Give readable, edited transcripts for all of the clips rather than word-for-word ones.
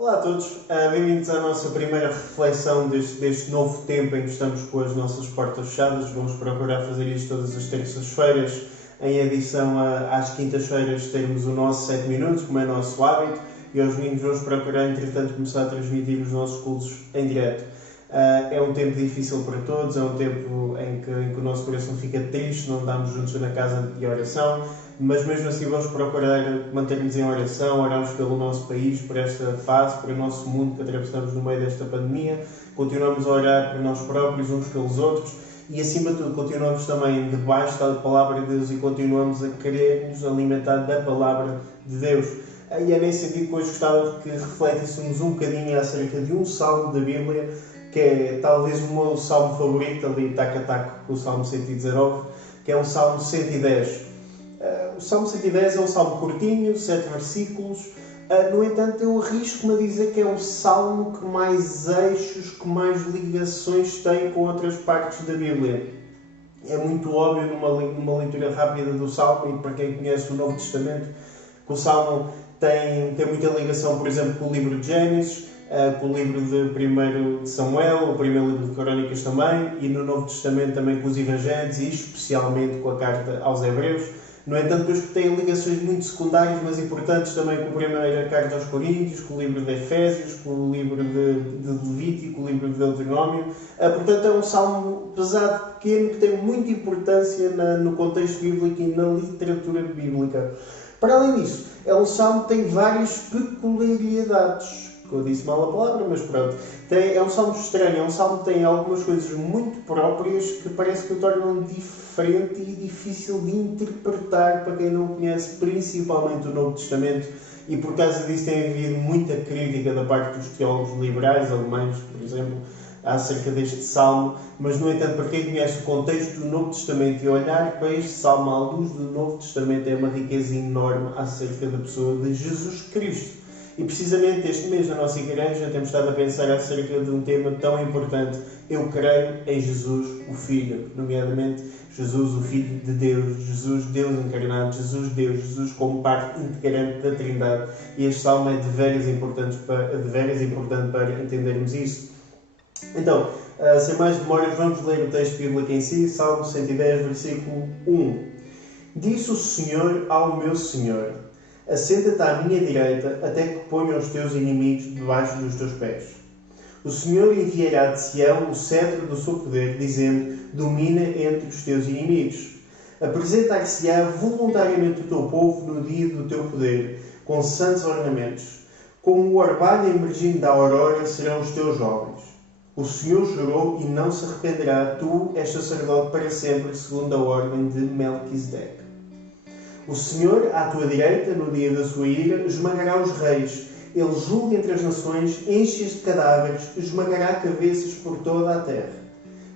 Olá a todos, bem-vindos à nossa primeira reflexão deste novo tempo em que estamos com as nossas portas fechadas. Vamos procurar fazer isto todas as terças-feiras, em edição às quintas-feiras termos o nosso 7 minutos, como é nosso hábito, e aos domingos vamos procurar, entretanto, começar a transmitir os nossos cultos em direto. É um tempo difícil para todos, é um tempo em que o nosso coração fica triste, não estamos juntos na casa de oração, mas mesmo assim vamos procurar manter-nos em oração, oramos pelo nosso país, por esta fase, por o nosso mundo que atravessamos no meio desta pandemia, continuamos a orar por nós próprios, uns pelos outros, e acima de tudo continuamos também debaixo da palavra de Deus e continuamos a querer nos alimentar da palavra de Deus. E é nesse sentido que hoje gostava que refletíssemos um bocadinho acerca de um salmo da Bíblia, que é talvez o meu salmo favorito, ali taco a taco com o salmo 119, que é o salmo 110. O salmo 110 é um salmo curtinho, 7 versículos. No entanto, eu arrisco-me a dizer que é o salmo que mais eixos, que mais ligações tem com outras partes da Bíblia. É muito óbvio numa leitura rápida do salmo, e para quem conhece o Novo Testamento, que o salmo tem muita ligação, por exemplo, com o livro de Gênesis, com o livro de 1 de Samuel, o primeiro livro de Crónicas também, e no Novo Testamento também com os Evangelhos, e especialmente com a carta aos Hebreus. No entanto, depois que tem ligações muito secundárias, mas importantes também com a primeira carta aos Coríntios, com o livro de Efésios, com o livro de Levítico, o livro de Deuteronômio. Portanto, é um salmo pesado, pequeno, que tem muita importância no contexto bíblico e na literatura bíblica. Para além disso, é um salmo que tem várias peculiaridades. Eu disse mal a palavra, mas pronto. É um salmo estranho, é um salmo que tem algumas coisas muito próprias que parece que o tornam diferente e difícil de interpretar para quem não conhece principalmente o Novo Testamento, e por causa disso tem havido muita crítica da parte dos teólogos liberais, alemães, por exemplo, acerca deste salmo, mas no entanto, para quem conhece o contexto do Novo Testamento e olhar para este salmo à luz do Novo Testamento, é uma riqueza enorme acerca da pessoa de Jesus Cristo. E precisamente este mês na nossa igreja temos estado a pensar acerca de um tema tão importante. Eu creio em Jesus, o Filho, nomeadamente Jesus, o Filho de Deus, Jesus, Deus encarnado, Jesus, Deus, Jesus como parte integrante da Trindade. E este salmo é de veras importante para entendermos isso. Então, sem mais demoras, vamos ler o texto bíblico em si, Salmo 110, versículo 1. Disse o Senhor ao meu Senhor: assenta-te à minha direita, até que ponha os teus inimigos debaixo dos teus pés. O Senhor enviará de Sião o cetro do seu poder, dizendo: domina entre os teus inimigos. Apresentar-se-á voluntariamente o teu povo no dia do teu poder, com santos ornamentos. Como o orvalho emergindo da aurora serão os teus jovens. O Senhor jurou e não se arrependerá: tu és sacerdote para sempre, segundo a ordem de Melquisedeque. O Senhor, à tua direita, no dia da sua ira, esmagará os reis. Ele julga entre as nações, enche-as de cadáveres, esmagará cabeças por toda a terra.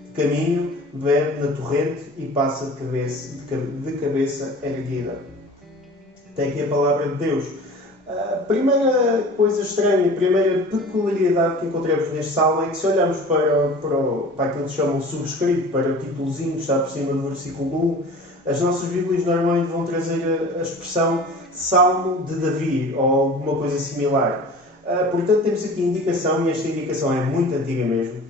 De caminho, bebe na torrente e passa de cabeça erguida. Até aqui a palavra de Deus. A primeira coisa estranha, a primeira peculiaridade que encontramos neste salmo é que, se olharmos para aquilo que se chama o subscrito, para o títulozinho que está por cima do versículo 1, as nossas Bíblias normalmente vão trazer a expressão Salmo de Davi, ou alguma coisa similar. Portanto, temos aqui indicação, e esta indicação é muito antiga mesmo,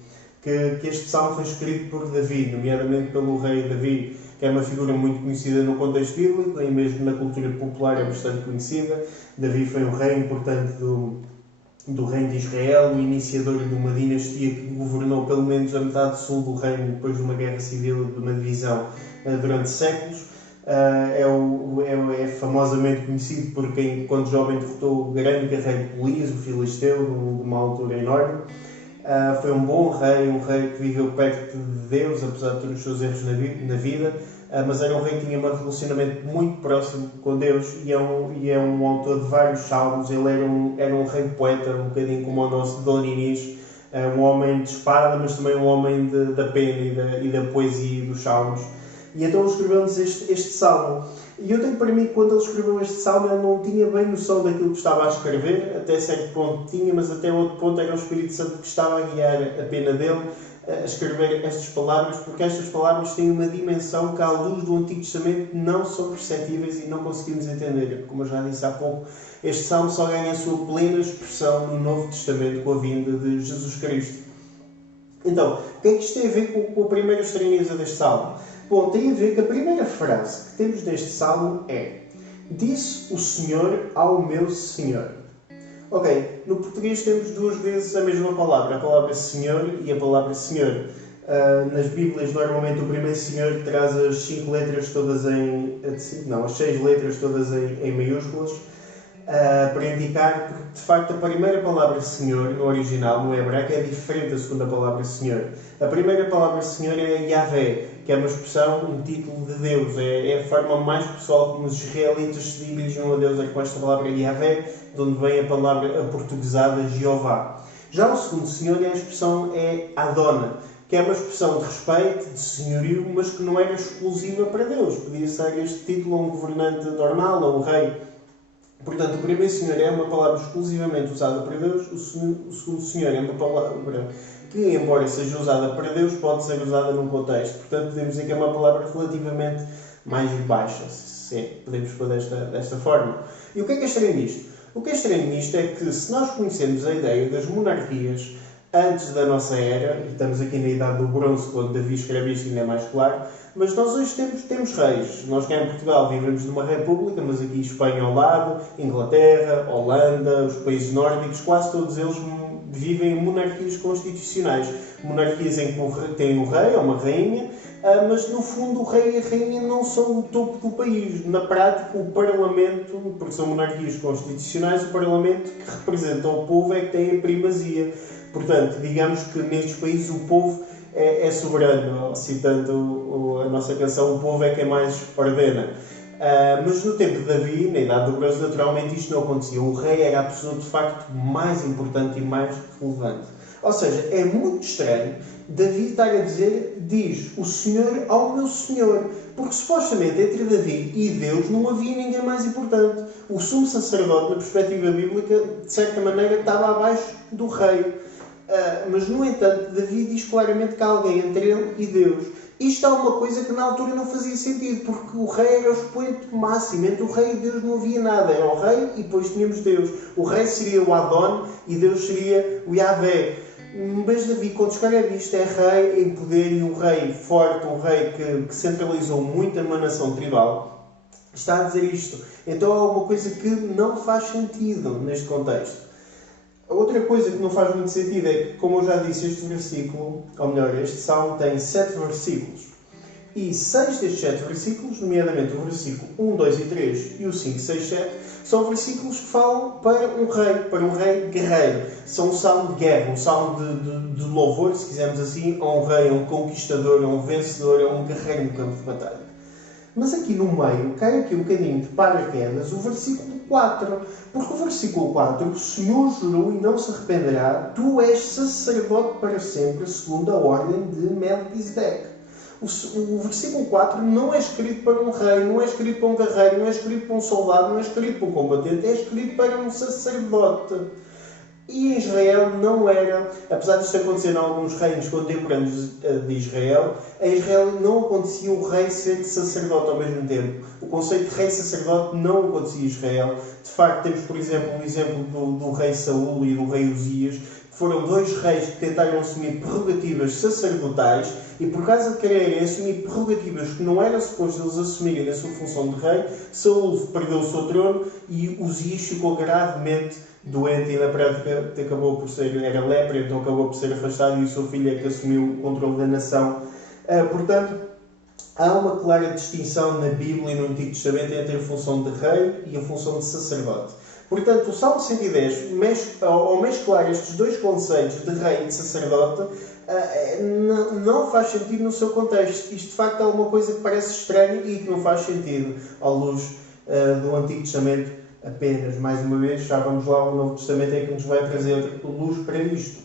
que este salmo foi escrito por Davi, nomeadamente pelo rei Davi, que é uma figura muito conhecida no contexto bíblico, e mesmo na cultura popular é bastante conhecida. Davi foi um rei importante do reino de Israel, o iniciador de uma dinastia que governou pelo menos a metade sul do reino, depois de uma guerra civil, de uma divisão durante séculos. É famosamente conhecido por quem, quando jovem, derrotou o grande guerreiro Golias, o filisteu, de uma altura enorme. Foi um bom rei, um rei que viveu perto de Deus, apesar de ter os seus erros na vida, mas era um rei que tinha um relacionamento muito próximo com Deus, e é um autor de vários salmos. Ele era um rei poeta, um bocadinho como o nosso Dom Inês, um homem de espada, mas também um homem da pena e da poesia dos salmos. E então ele escreveu-nos este salmo. E eu tenho para mim que quando ele escreveu este salmo, ele não tinha bem noção daquilo que estava a escrever, até certo ponto tinha, mas até outro ponto era o Espírito Santo que estava a guiar a pena dele. a escrever estas palavras, porque estas palavras têm uma dimensão que, à luz do Antigo Testamento, não são perceptíveis e não conseguimos entender. Como eu já disse há pouco, este salmo só ganha a sua plena expressão no Novo Testamento com a vinda de Jesus Cristo. Então, o que é que isto tem a ver com a primeira estranheza deste salmo? Bom, tem a ver que a primeira frase que temos neste salmo é: disse o Senhor ao meu Senhor. Ok, no português temos duas vezes a mesma palavra, a palavra Senhor e a palavra Senhor. Nas Bíblias, normalmente o primeiro Senhor traz as 5 letras todas as 6 letras todas em maiúsculas, para indicar que, de facto, a primeira palavra Senhor, no original, no hebraico, é diferente da segunda palavra Senhor. A primeira palavra Senhor é Yahvé, que é uma expressão, um título de Deus. É a forma mais pessoal como os israelitas se dirigiam a Deus, é com esta palavra Yahvé, de onde vem a palavra aportuguesada Jeová. Já o segundo Senhor, a expressão é Adona, que é uma expressão de respeito, de senhorio, mas que não era exclusiva para Deus. Podia ser este título a um governante normal, a um rei. Portanto, o primeiro Senhor é uma palavra exclusivamente usada para Deus, o segundo Senhor é uma palavra que, embora seja usada para Deus, pode ser usada num contexto. Portanto, podemos dizer que é uma palavra relativamente mais baixa, se podemos pôr desta forma. E o que é estranho nisto? O que é estranho nisto é que, se nós conhecemos a ideia das monarquias antes da nossa era, e estamos aqui na Idade do Bronze, quando Davi escreve isto ainda é mais claro, mas nós hoje temos reis. Nós cá em Portugal vivemos numa república, mas aqui Espanha ao lado, Inglaterra, Holanda, os países nórdicos, quase todos eles vivem em monarquias constitucionais. Monarquias em que tem um rei ou uma rainha, mas no fundo o rei e a rainha não são o topo do país. Na prática, o Parlamento, porque são monarquias constitucionais, o Parlamento que representa o povo é que tem a primazia. Portanto, digamos que nestes países o povo é soberano, citando a nossa canção, o povo é quem mais ordena. Mas no tempo de Davi, na Idade do Bronze, naturalmente isto não acontecia. O rei era a pessoa de facto mais importante e mais relevante. Ou seja, é muito estranho Davi estar a dizer, diz o Senhor ao meu Senhor, porque supostamente entre Davi e Deus não havia ninguém mais importante. O sumo sacerdote, na perspectiva bíblica, de certa maneira estava abaixo do rei. Mas, no entanto, Davi diz claramente que há alguém entre ele e Deus. Isto é uma coisa que na altura não fazia sentido, porque o rei era o expoente máximo. Entre o rei e Deus não havia nada. Era o rei e depois tínhamos Deus. O rei seria o Adon e Deus seria o Yahvé. Mas Davi, quando escreve isto, é rei em poder e um rei forte, um rei que centralizou muito a nação tribal, está a dizer isto. Então há uma coisa que não faz sentido neste contexto. A outra coisa que não faz muito sentido é que, como eu já disse, este versículo, ou melhor, este salmo tem 7 versículos. E 6 destes 7 versículos, nomeadamente o versículo 1, 2 e 3 e o 5, 6, 7, são versículos que falam para um rei guerreiro. São um salmo de guerra, um salmo de louvor, se quisermos assim, a um rei, a um conquistador, a um vencedor, a um guerreiro no campo de batalha. Mas aqui no meio cai aqui um bocadinho de paraquedas o versículo 4. Porque o versículo 4, o Senhor jurou e não se arrependerá, tu és sacerdote para sempre, segundo a ordem de Melquisedeque. O versículo 4 não é escrito para um rei, não é escrito para um guerreiro, não é escrito para um soldado, não é escrito para um combatente, é escrito para um sacerdote. E em Israel não era, apesar disto acontecer em alguns reinos contemporâneos de Israel, em Israel não acontecia o rei ser sacerdote ao mesmo tempo. O conceito de rei-sacerdote não acontecia em Israel. De facto, temos, por exemplo, o exemplo do rei Saul e do rei Uzias, que foram 2 reis que tentaram assumir prerrogativas sacerdotais e, por causa de quererem assumir prerrogativas que não era suposto eles assumirem na sua função de rei, Saul perdeu o seu trono e Uzias ficou gravemente doente e na prática acabou por ser, era lepra, então acabou por ser afastado e o seu filho é que assumiu o controle da nação. Portanto, há uma clara distinção na Bíblia e no Antigo Testamento entre a função de rei e a função de sacerdote. Portanto, o Salmo 110, ao mesclar estes 2 conceitos de rei e de sacerdote, não faz sentido no seu contexto. Isto de facto é uma coisa que parece estranha e que não faz sentido à luz do Antigo Testamento. Apenas, mais uma vez, já vamos lá, o Novo Testamento é que nos vai trazer luz para isto.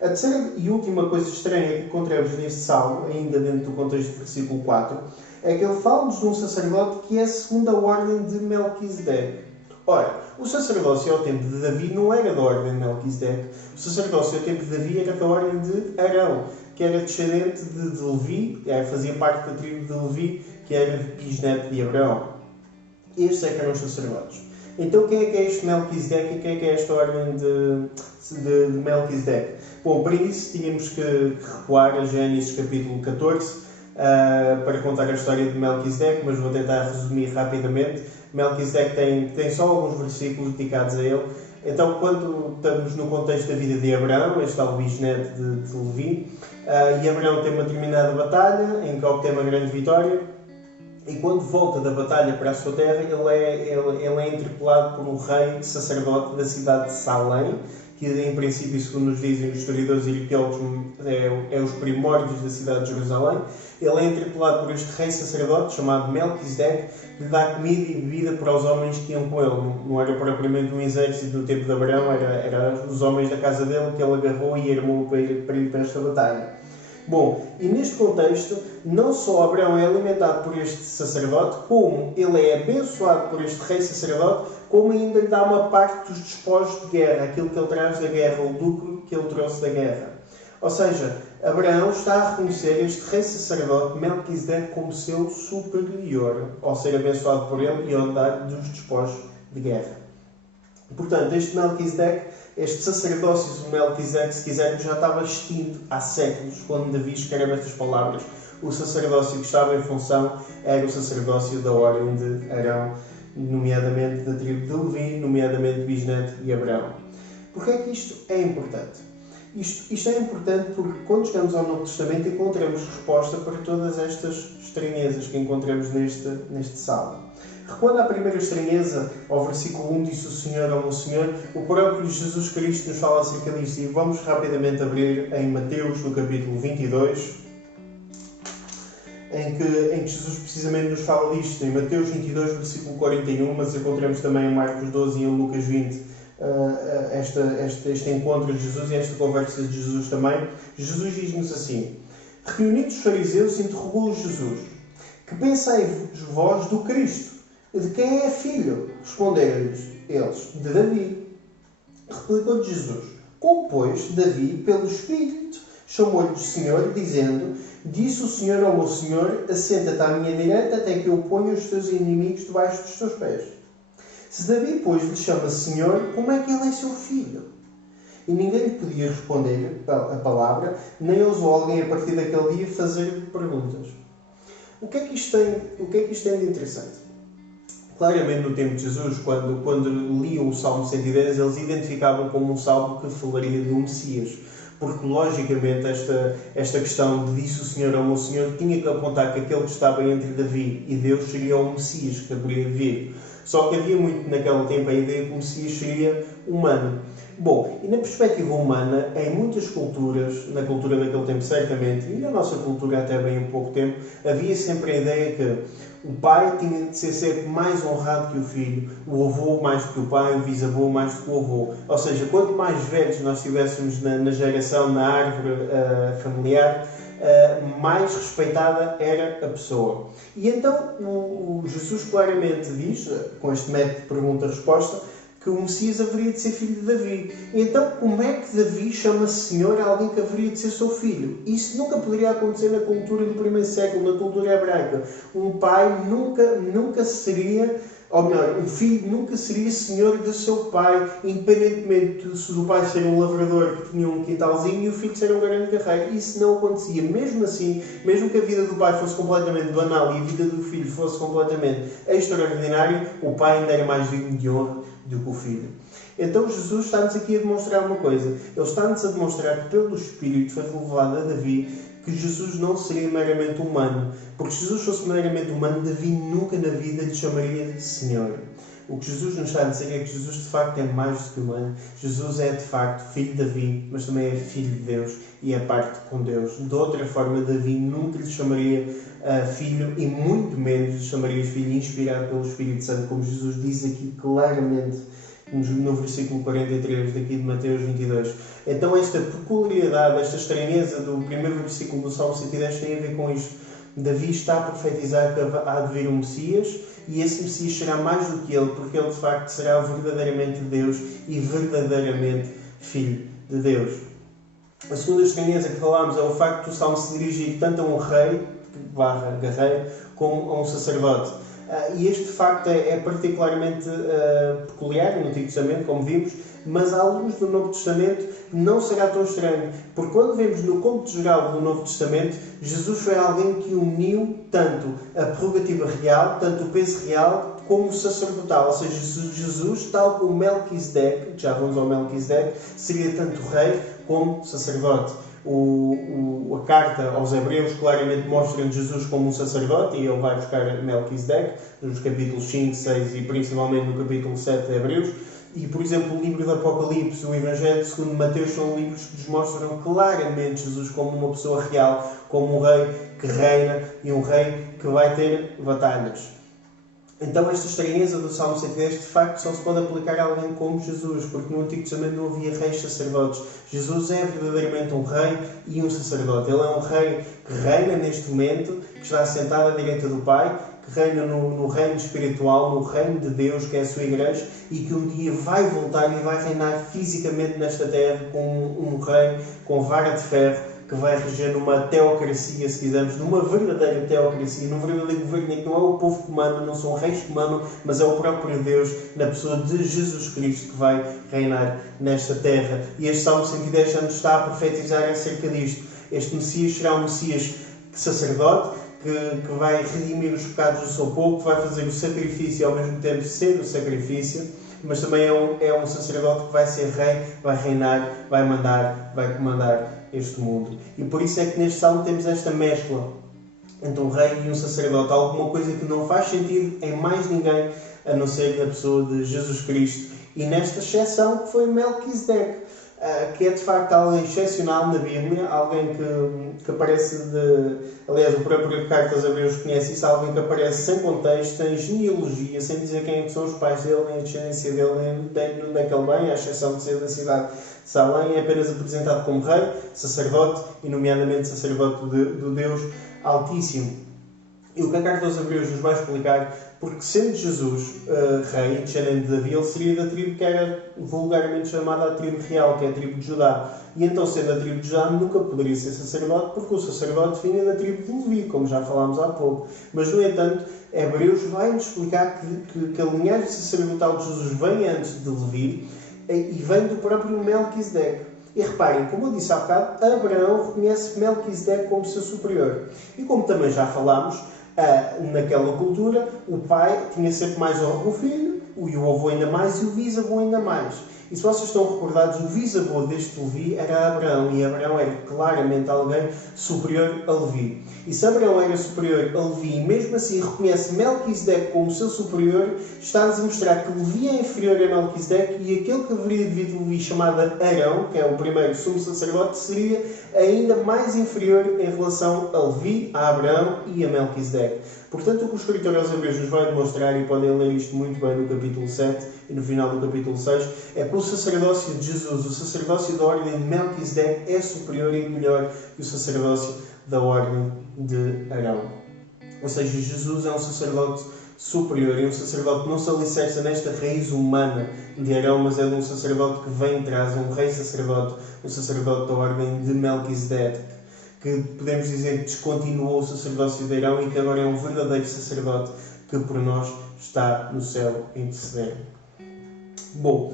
A terceira e última coisa estranha que encontramos neste salmo, ainda dentro do contexto do versículo 4, é que ele fala-nos de um sacerdote que é segundo a ordem de Melquisedeque. Ora, o sacerdócio ao tempo de Davi não era da ordem de Melquisedeque. O sacerdócio ao tempo de Davi era da ordem de Arão, que era descendente de Levi, fazia parte da tribo de Levi, que era bisneto de Abraão. Estes é que eram os sacerdotes. Então quem é este Melquisedeque e quem é esta ordem de Melquisedeque? Bom, para isso tínhamos que recuar a Gênesis capítulo 14 para contar a história de Melquisedeque, mas vou tentar resumir rapidamente. Melquisedeque tem só alguns versículos dedicados a ele. Então, quando estamos no contexto da vida de Abraão, este é o bisneto de Levi, e Abraão tem uma determinada batalha em que obtém uma grande vitória, e quando volta da batalha para a sua terra, ele é interpelado por um rei sacerdote da cidade de Salém, que em princípio, segundo nos dizem os historiadores e arqueólogos, é os primórdios da cidade de Jerusalém. Ele é interpelado por este rei sacerdote, chamado Melquisedeque, que lhe dá comida e bebida para os homens que iam com ele. Não era propriamente um exército no tempo de Abraão, era os homens da casa dele que ele agarrou e armou para ir para esta batalha. Bom, e neste contexto, não só Abraão é alimentado por este sacerdote, como ele é abençoado por este rei sacerdote, como ainda lhe dá uma parte dos despojos de guerra, aquilo que ele traz da guerra, o lucro que ele trouxe da guerra. Ou seja, Abraão está a reconhecer este rei sacerdote Melquisedeque como seu superior, ao ser abençoado por ele e ao dar dos despojos de guerra. Portanto, este Melquisedeque, este sacerdócio de Melquisedeque, se quisermos, já estava extinto há séculos, quando Davi escreve estas palavras. O sacerdócio que estava em função era o sacerdócio da ordem de Arão, nomeadamente da tribo de Levi, nomeadamente bisneto de Abraão. Porquê é que isto é importante? Isto é importante porque quando chegamos ao Novo Testamento encontramos resposta para todas estas estranhezas que encontramos neste salmo. Recuando à primeira estranheza, ao versículo 1, disse o Senhor ao meu Senhor, o próprio Jesus Cristo nos fala acerca disto. E vamos rapidamente abrir em Mateus, no capítulo 22, em que Jesus precisamente nos fala disto. Em Mateus 22, versículo 41, mas encontramos também em Marcos 12 e em Lucas 20 este encontro de Jesus e esta conversa de Jesus também. Jesus diz-nos assim: reunidos os fariseus, interrogou Jesus: que pensais vós do Cristo? De quem é filho? Responderam-lhes eles: de Davi. Replicou Jesus: como, pois, Davi, pelo Espírito, chamou-lhe Senhor, dizendo: disse o Senhor ao meu Senhor, assenta-te à minha direita, até que eu ponha os teus inimigos debaixo dos teus pés. Se Davi, pois, lhe chama Senhor, como é que ele é seu filho? E ninguém lhe podia responder a palavra, nem ousou alguém a partir daquele dia fazer perguntas. O que é que isto tem de interessante? Claramente, no tempo de Jesus, quando liam o Salmo 110, eles identificavam como um salmo que falaria do Messias. Porque, logicamente, esta questão de disse o Senhor ao meu Senhor tinha que apontar que aquele que estava entre Davi e Deus seria o Messias que haveria de vir. Só que havia muito naquele tempo a ideia que o Messias seria humano. Bom, e na perspectiva humana, em muitas culturas, na cultura daquele tempo certamente, e na nossa cultura até bem um pouco tempo, havia sempre a ideia que o pai tinha de ser sempre mais honrado que o filho, o avô mais do que o pai, o bisavô mais do que o avô. Ou seja, quanto mais velhos nós estivéssemos na geração, na árvore familiar, mais respeitada era a pessoa. E então o Jesus claramente diz, com este método de pergunta-resposta, que o Messias haveria de ser filho de Davi. E então, como é que Davi chama Senhor a alguém que haveria de ser seu filho? Isso nunca poderia acontecer na cultura do primeiro século, na cultura hebraica. Um pai nunca seria, ou melhor, um filho nunca seria senhor do seu pai, independentemente do pai ser um lavrador que tinha um quintalzinho e o filho ser um grande guerreiro. Isso não acontecia. Mesmo assim, mesmo que a vida do pai fosse completamente banal e a vida do filho fosse completamente extraordinária, o pai ainda era mais digno de honra do que o filho. Então Jesus está-nos aqui a demonstrar uma coisa. Ele está-nos a demonstrar que pelo Espírito foi revelado a Davi que Jesus não seria meramente humano. Porque se Jesus fosse meramente humano, Davi nunca na vida lhe chamaria de Senhor. O que Jesus nos está a dizer é que Jesus de facto é mais do que humano. Jesus é de facto filho de Davi, mas também é filho de Deus e é parte com Deus. De outra forma, Davi nunca lhe chamaria filho e muito menos lhe chamaria filho inspirado pelo Espírito Santo, como Jesus diz aqui claramente no versículo 43 daqui de Mateus 22. Então esta peculiaridade, esta estranheza do primeiro versículo do Salmo 110 tem a ver com isto. Davi está a profetizar que há de vir um Messias e esse Messias será mais do que ele, porque ele de facto será verdadeiramente Deus e verdadeiramente Filho de Deus. A segunda estranheza que falámos é o facto do Salmo se dirigir tanto a um rei, guerreiro, como a um sacerdote. E este facto é particularmente peculiar no Antigo Testamento, como vimos, mas à luz do Novo Testamento não será tão estranho, porque quando vemos no cômputo geral do Novo Testamento, Jesus foi alguém que uniu tanto a prerrogativa real, tanto o peso real, como o sacerdotal. Ou seja, Jesus, tal como Melquisedeque, já vamos ao Melquisedeque, seria tanto rei como sacerdote. A carta aos Hebreus claramente mostra Jesus como um sacerdote, e ele vai buscar Melquisedeque nos capítulos 5, 6 e principalmente no capítulo 7 de Hebreus. E, por exemplo, o livro do Apocalipse, o Evangelho segundo Mateus, são livros que nos mostram claramente Jesus como uma pessoa real, como um rei que reina e um rei que vai ter batalhas. Então esta estranheza do Salmo 110 de facto só se pode aplicar a alguém como Jesus, porque no Antigo Testamento não havia reis sacerdotes. Jesus é verdadeiramente um rei e um sacerdote. Ele é um rei que reina neste momento, que está assentado à direita do Pai, que reina no reino espiritual, no reino de Deus, que é a sua igreja, e que um dia vai voltar e vai reinar fisicamente nesta terra como um rei com vara de ferro, que vai reger numa teocracia, se quisermos, numa verdadeira teocracia, num verdadeiro governo em que não é o povo que manda, não são reis que mandam, mas é o próprio Deus, na pessoa de Jesus Cristo, que vai reinar nesta terra. E este Salmo 110 já nos está a profetizar acerca disto. Este Messias será um Messias sacerdote, que vai redimir os pecados do seu povo, que vai fazer o sacrifício e ao mesmo tempo ser o sacrifício, mas também é um sacerdote que vai ser rei, vai reinar, vai mandar, vai comandar este mundo. E por isso é que neste salmo temos esta mescla entre um rei e um sacerdote, alguma coisa que não faz sentido em mais ninguém a não ser na pessoa de Jesus Cristo. E nesta exceção que foi Melquisedeque, que é de facto alguém excepcional na Bíblia, alguém que aparece aliás, o próprio Carta aos Hebreus conhece isso, alguém que aparece sem contexto, sem genealogia, sem dizer quem é que são os pais dele, nem a descendência dele, nem onde é que ele vem, à exceção de ser da cidade de Salém, é apenas apresentado como rei, sacerdote, e nomeadamente sacerdote do Deus Altíssimo. E o que a Carta aos Hebreus nos vai explicar, porque sendo Jesus rei, descendente de Davi, ele seria da tribo que era vulgarmente chamada a tribo real, que é a tribo de Judá. E então, sendo a tribo de Judá, nunca poderia ser sacerdote, porque o sacerdote vinha da tribo de Levi, como já falámos há pouco. Mas, no entanto, Hebreus vai-nos explicar que a linhagem sacerdotal de Jesus vem antes de Levi e vem do próprio Melquisedeque. E reparem, como eu disse há bocado, Abraão reconhece Melquisedeque como seu superior. E como também já falámos, naquela cultura, o pai tinha sempre mais honra que o filho, e o avô ainda mais, e o bisavô ainda mais. E se vocês estão recordados, o bisavô deste Levi era Abraão, e Abraão era claramente alguém superior a Levi. E se Abraão era superior a Levi, e mesmo assim reconhece Melquisedeque como seu superior, está-nos a mostrar que Levi é inferior a Melquisedeque, e aquele que haveria de vir de Levi, chamado Arão, que é o primeiro sumo sacerdote, seria ainda mais inferior em relação a Levi, a Abraão e a Melquisedeque. Portanto, o que o escritor aos Hebreus nos vai demonstrar, e podem ler isto muito bem no capítulo 7 e no final do capítulo 6, é que o sacerdócio de Jesus, o sacerdócio da ordem de Melquisedeque, é superior e melhor que o sacerdócio da ordem de Arão. Ou seja, Jesus é um sacerdote superior, e um sacerdote que não se alicerça nesta raiz humana de Arão, mas é de um sacerdote que vem traz um rei sacerdote, um sacerdote da ordem de Melquisedeque, que podemos dizer que descontinuou o sacerdócio de Arão e que agora é um verdadeiro sacerdote que por nós está no céu a interceder. Bom,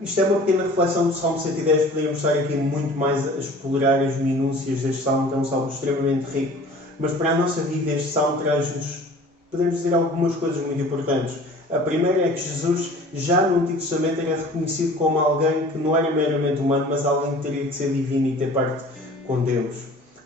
isto é uma pequena reflexão do Salmo 110, poderíamos estar aqui muito mais a explorar as minúcias deste Salmo, que é um Salmo extremamente rico, mas para a nossa vida este Salmo traz-nos, podemos dizer, algumas coisas muito importantes. A primeira é que Jesus, já no Antigo Testamento, era reconhecido como alguém que não era meramente humano, mas alguém que teria de ser divino e ter parte com Deus.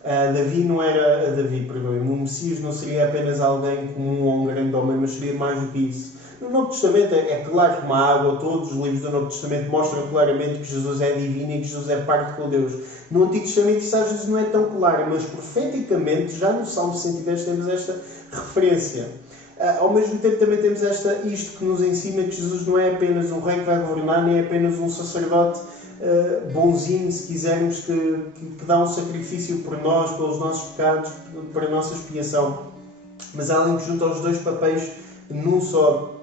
O Messias não seria apenas alguém comum ou um grande homem, mas seria mais do que isso. No Novo Testamento é claro como a água, todos os livros do Novo Testamento mostram claramente que Jesus é divino e que Jesus é parte com Deus. No Antigo Testamento isso às vezes não é tão claro, mas profeticamente, já no Salmo 110 temos esta referência. Ao mesmo tempo também temos isto que nos ensina que Jesus não é apenas um rei que vai governar, nem é apenas um sacerdote bonzinho, se quisermos, que dá um sacrifício por nós, pelos nossos pecados, para a nossa expiação. Mas há alguém que junta os dois papéis num só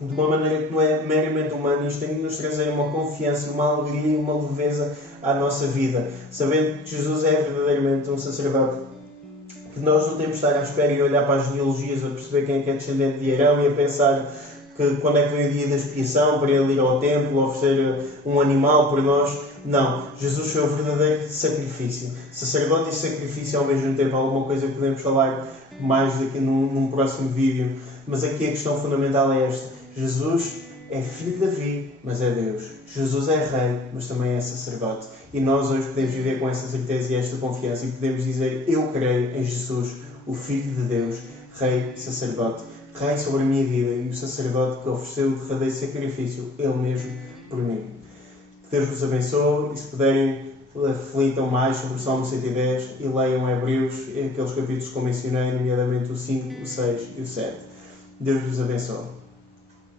de uma maneira que não é meramente humana. Isto tem que nos trazer uma confiança, uma alegria e uma leveza à nossa vida, sabendo que Jesus é verdadeiramente um sacerdote, que nós não temos de estar à espera e olhar para as genealogias a perceber quem é que é descendente de Arão e a pensar que quando é que vem o dia da expiação para ele ir ao templo oferecer um animal por nós. Não, Jesus foi o verdadeiro sacrifício. Sacerdote e sacrifício ao mesmo tempo, alguma coisa que podemos falar mais daqui num próximo vídeo, mas aqui a questão fundamental é esta: Jesus é filho de Davi, mas é Deus. Jesus é rei, mas também é sacerdote. E nós hoje podemos viver com essa certeza e esta confiança e podemos dizer: eu creio em Jesus, o Filho de Deus, rei e sacerdote. Rei sobre a minha vida e o sacerdote que ofereceu o derradeiro sacrifício, ele mesmo, por mim. Que Deus vos abençoe e, se puderem, reflitam mais sobre o Salmo 110 e leiam Hebreus, aqueles capítulos que eu mencionei, nomeadamente o 5, o 6 e o 7. Deus vos abençoe.